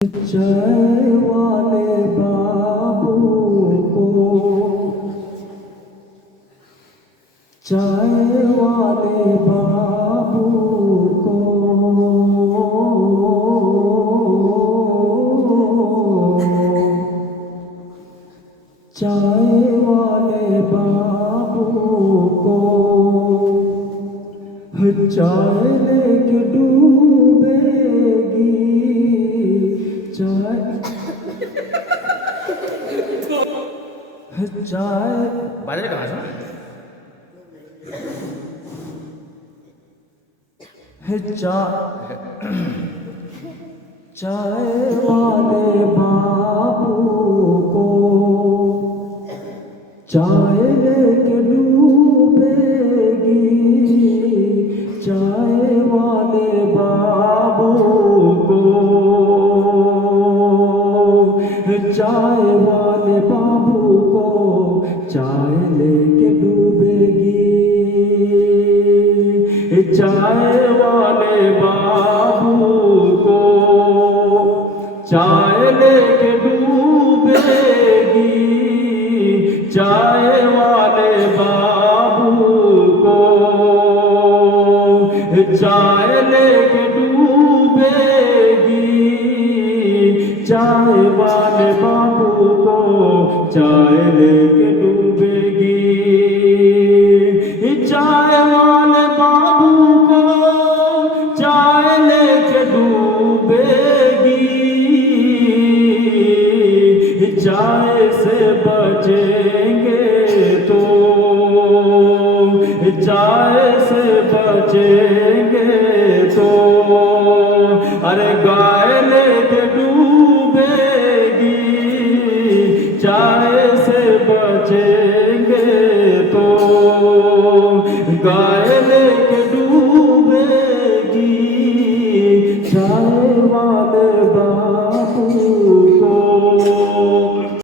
चाय वाले बाबू को चाय वाले बाबू को चाय वाले बाबू को चाय लेके डूबेगी चाय चाय बाजरे कहाँ से चाय वाले बाबू को चाय लेके डूबेगी चाय वाले बाबू को चाय वाले बाबू को चाय लेके डूबेगी चाय वाले बाबू को चाय लेके डूबेगी चाय वाले बाबू को चाय लेके डूबेगी चाय वाले बाबू को चाय लेके डूबेगी चाय वाले बाबू को चाय लेके डूबेगी चाय से बचेंगे तो चाय से बचेंगे तो अरे गाय लेके डूबेगी चाय से बचेंगे तो गाय